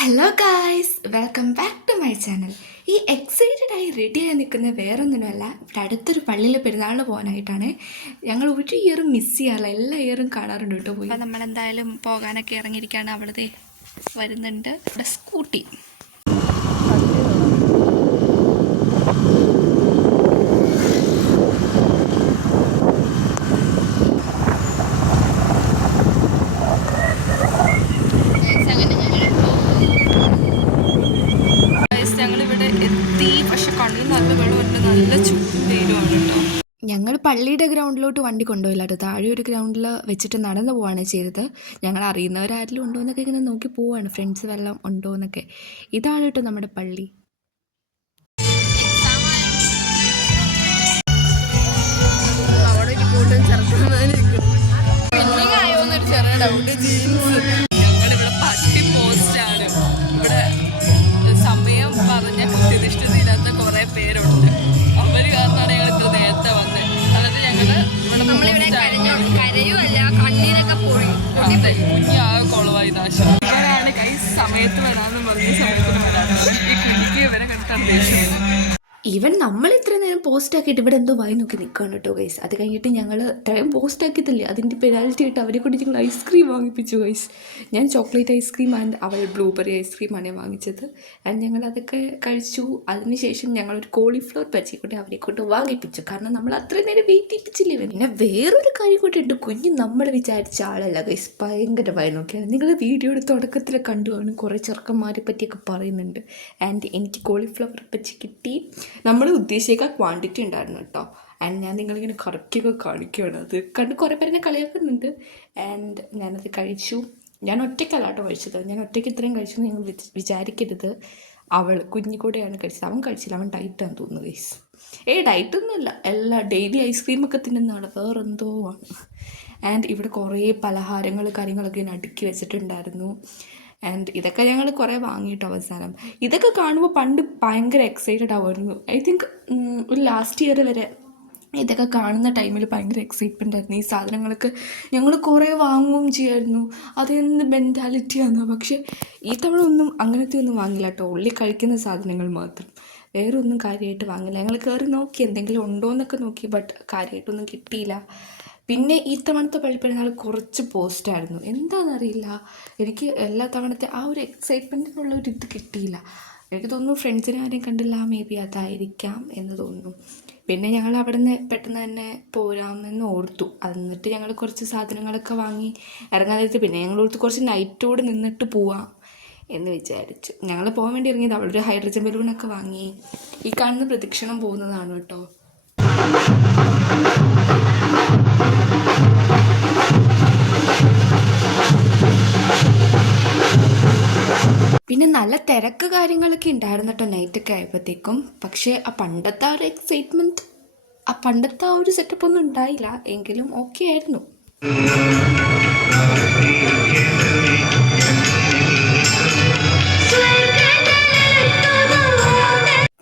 Hello guys, welcome back to my channel. ഈ excited ആയി റെഡിയായി നിൽക്കുന്ന വേറൊന്നിനുമല്ല, ഇവിടെ അടുത്തൊരു പള്ളിയിൽ പെരുന്നാളിന് പോകാനായിട്ടാണ്. ഞങ്ങൾ ഒരു ഇയറും മിസ് ചെയ്യാറില്ല, എല്ലാ ഇയറും കാണാറുണ്ട് കേട്ടോ. പോയി അപ്പോൾ നമ്മളെന്തായാലും പോകാനൊക്കെ ഇറങ്ങിയിരിക്കുകയാണ്. അവിടുത്തെ വരുന്നുണ്ട് ഇവിടെ സ്കൂട്ടി. പക്ഷെ കണ്ണിൽ നല്ല വെള്ളമുണ്ട്, നല്ല ചൂടയിലുമാണ് കേട്ടോ. ഞങ്ങൾ പള്ളിയുടെ ഗ്രൗണ്ടിലോട്ട് വണ്ടി കൊണ്ടുപോയില്ല കേട്ടോ. താഴെ ഒരു ഗ്രൗണ്ടിൽ വെച്ചിട്ട് നടന്നു പോവുകയാണ് ചെയ്തത്. ഞങ്ങൾ അറിയുന്നവരാരെങ്കിലും ഉണ്ടോ എന്നൊക്കെ ഇങ്ങനെ നോക്കി പോവുകയാണ്, ഫ്രണ്ട്സ് വല്ലതും ഉണ്ടോ എന്നൊക്കെ. ഇതാണ് കേട്ടോ നമ്മുടെ പള്ളി. ഞങ്ങളിവിടെ പട്ടി പോസ്റ്റാണ്. ഇവിടെ സമയം പറഞ്ഞ കൃത്യനിഷ്ഠതയില്ലാത്ത കുറേ പേരുണ്ട്. അവർ കാരണമാണ് ഞങ്ങൾ ഇത്ര നേരത്തെ വന്നത്. എന്നിട്ട് ഞങ്ങൾ കുഞ്ഞാകെ കുളവായി നാശം. ഇവരാണ് കൈ സമയത്ത് വരാമെന്ന് പറഞ്ഞ സമയത്തിന് വരാറുണ്ട്. ഈ കുഞ്ഞിക്ക് ഇവരെ കണ്ടിട്ടാണ് ദേഷ്യം. ഈവൻ നമ്മൾ ഇത്ര നേരം പോസ്റ്റ് ആക്കിയിട്ട് ഇവിടെ എന്തോ വായി നോക്കി നിൽക്കുകയാണ് കേട്ടോ ഗൈസ്. അത് കഴിഞ്ഞിട്ട് ഞങ്ങൾ ഇത്രയും പോസ്റ്റ് ആക്കിയതില്ലേ, അതിൻ്റെ പെനാൽറ്റി ആയിട്ട് അവരെ കൊണ്ട് ഞങ്ങൾ ഐസ്ക്രീം വാങ്ങിപ്പിച്ചു ഗൈസ്. ഞാൻ ചോക്ലേറ്റ് ഐസ്ക്രീം ആൻഡ് അവൾ ബ്ലൂബെറി ഐസ്ക്രീമാണ് വാങ്ങിച്ചത്. ആൻഡ് ഞങ്ങൾ അതൊക്കെ കഴിച്ചു. അതിനുശേഷം ഞങ്ങളൊരു കോളിഫ്ലവർ പച്ചിക്കൂട്ടി അവരെ കൊണ്ട് വാങ്ങിപ്പിച്ചു. കാരണം നമ്മൾ അത്രയും നേരം വെയിറ്റ് ചെയ്യിപ്പിച്ചില്ലേ. പിന്നെ വേറൊരു കാര്യം കൂടി ഉണ്ട്, കുഞ്ഞ് നമ്മൾ വിചാരിച്ച ആളല്ല ഗൈസ്, ഭയങ്കരമായി നോക്കിയാണ്. നിങ്ങൾ വീഡിയോയുടെ തുടക്കത്തിൽ കണ്ടുമാണ് കുറേ ചെറുക്കന്മാരെ പറ്റിയൊക്കെ പറയുന്നുണ്ട്. ആൻഡ് എനിക്ക് കോളിഫ്ലവർ പച്ചി കിട്ടി. നമ്മൾ ഉദ്ദേശിച്ച ക്വാണ്ടിറ്റി ഉണ്ടായിരുന്നു കേട്ടോ. ആൻഡ് ഞാൻ നിങ്ങളിങ്ങനെ കറക്റ്റൊക്കെ കാണിക്കുകയാണ്. അത് കണ്ട് കുറേ പേരെ കളിയാക്കുന്നുണ്ട്. ആൻഡ് ഞാനത് കഴിച്ചു. ഞാൻ ഒറ്റയ്ക്കല്ല കേട്ടോ കഴിച്ചത്. ഞാൻ ഒറ്റയ്ക്ക് ഇത്രയും കഴിച്ചു നിങ്ങൾ വിചാരിക്കരുത്. അവൾ കുഞ്ഞിക്കൂടെയാണ് കഴിച്ചത്. അവൻ കഴിച്ചില്ല, അവൻ ഡയറ്റാന്ന് തോന്നുന്നു ഗൈസ്. ഡയറ്റൊന്നുമില്ല, എല്ലാ ഡെയിലി ഐസ്ക്രീമൊക്കെ തിന്നുന്ന ആൾ വേറെന്തോ ആണ്. ആൻഡ് ഇവിടെ കുറേ പലഹാരങ്ങൾ കാര്യങ്ങളൊക്കെ ഞാൻ അടുക്കി വെച്ചിട്ടുണ്ടായിരുന്നു. ആൻഡ് ഇതൊക്കെ ഞങ്ങൾ കുറേ വാങ്ങിയിട്ട് അവസാനം ഇതൊക്കെ കാണുമ്പോൾ പണ്ട് ഭയങ്കര എക്സൈറ്റഡ് ആവുമായിരുന്നു. ഐ തിങ്ക് ഒരു ലാസ്റ്റ് ഇയർ വരെ ഇതൊക്കെ കാണുന്ന ടൈമിൽ ഭയങ്കര എക്സൈറ്റ്മെൻ്റ് ആയിരുന്നു. ഈ സാധനങ്ങളൊക്കെ ഞങ്ങൾ കുറേ വാങ്ങുകയും ചെയ്യുമായിരുന്നു. അതെന്ത് മെൻറ്റാലിറ്റിയാണ്. പക്ഷേ ഈ തവണ ഒന്നും അങ്ങനത്തെ ഒന്നും വാങ്ങില്ല കേട്ടോ. ഉള്ളി കഴിക്കുന്ന സാധനങ്ങൾ മാത്രം, വേറെ ഒന്നും കാര്യമായിട്ട് വാങ്ങില്ല. ഞങ്ങൾ കയറി നോക്കി എന്തെങ്കിലും ഉണ്ടോ എന്നൊക്കെ നോക്കി, ബട്ട് കാര്യമായിട്ടൊന്നും കിട്ടിയില്ല. പിന്നെ ഈ തവണത്തെ പള്ളിപ്പെരുന്നാൾ കുറച്ച് പോസ്റ്റായിരുന്നു, എന്താണെന്നറിയില്ല. എനിക്ക് എല്ലാ തവണത്തെ ആ ഒരു എക്സൈറ്റ്മെൻറ്റിനുള്ള ഒരു ഇത് കിട്ടിയില്ല. എനിക്ക് തോന്നുന്നു ഫ്രണ്ട്സിനെ ആരെയും കണ്ടില്ല, മേ ബി അതായിരിക്കാം എന്ന് തോന്നുന്നു. പിന്നെ ഞങ്ങൾ അവിടെ നിന്ന് പെട്ടെന്ന് തന്നെ പോരാമെന്ന് ഓർത്തു. എന്നിട്ട് ഞങ്ങൾ കുറച്ച് സാധനങ്ങളൊക്കെ വാങ്ങി ഇറങ്ങാൻ നേരത്ത് പിന്നെ ഞങ്ങൾ ഓർത്ത് കുറച്ച് നൈറ്റോട് നിന്നിട്ട് പോവാം എന്ന് വിചാരിച്ചു. ഞങ്ങൾ പോകാൻ വേണ്ടി ഇറങ്ങിയത് അവളൊരു ഹൈഡ്രജൻ ബലൂണൊക്കെ വാങ്ങി. ഈ കാണുന്ന പ്രദക്ഷിണം പോകുന്നതാണ് കേട്ടോ. പിന്നെ നല്ല തിരക്ക് കാര്യങ്ങളൊക്കെ ഉണ്ടായിരുന്നു കേട്ടോ നൈറ്റൊക്കെ ആയപ്പോഴത്തേക്കും. പക്ഷേ ആ പണ്ടത്തെ ആ ഒരു എക്സൈറ്റ്മെൻറ്റ്, ആ പണ്ടത്തെ ആ ഒരു സെറ്റപ്പ് ഒന്നും ഉണ്ടായില്ല, എങ്കിലും ഓക്കെ ആയിരുന്നു.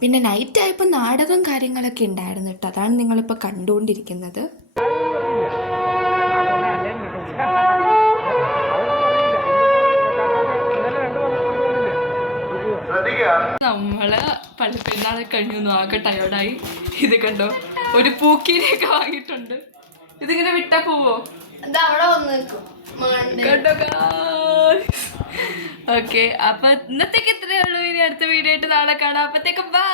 പിന്നെ നൈറ്റ് ആയപ്പോൾ നാടകം കാര്യങ്ങളൊക്കെ ഉണ്ടായിരുന്നു കേട്ടോ. അതാണ് നിങ്ങളിപ്പോൾ കണ്ടുകൊണ്ടിരിക്കുന്നത്. നമ്മള് പള്ളിപ്പെരുന്നാളൊക്കെ കഴിഞ്ഞു, ആകെ ടയേർഡായി. ഇത് കണ്ടോ, ഒരു പൂക്കീനെയൊക്കെ വാങ്ങിയിട്ടുണ്ട്. ഇതിങ്ങനെ വിട്ടാ പോവോ? ഓക്കെ, അപ്പൊ ഇന്നത്തേക്ക് ഇത്രയേ ഉള്ളൂ. ഇനി അടുത്ത വീഡിയോ ആയിട്ട് നാളെ കാണാം. അപ്പത്തേക്ക് ബൈ.